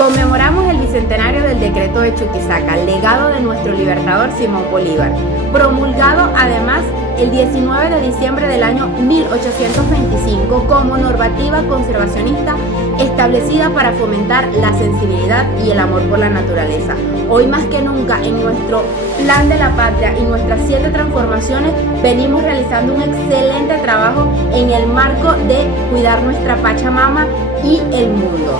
Conmemoramos el bicentenario del decreto de Chuquisaca, legado de nuestro libertador Simón Bolívar, promulgado además el 19 de diciembre del año 1825 como normativa conservacionista establecida para fomentar la sensibilidad y el amor por la naturaleza. Hoy más que nunca en nuestro plan de la patria y nuestras 7 transformaciones venimos realizando un excelente trabajo en el marco de cuidar nuestra Pachamama y el mundo.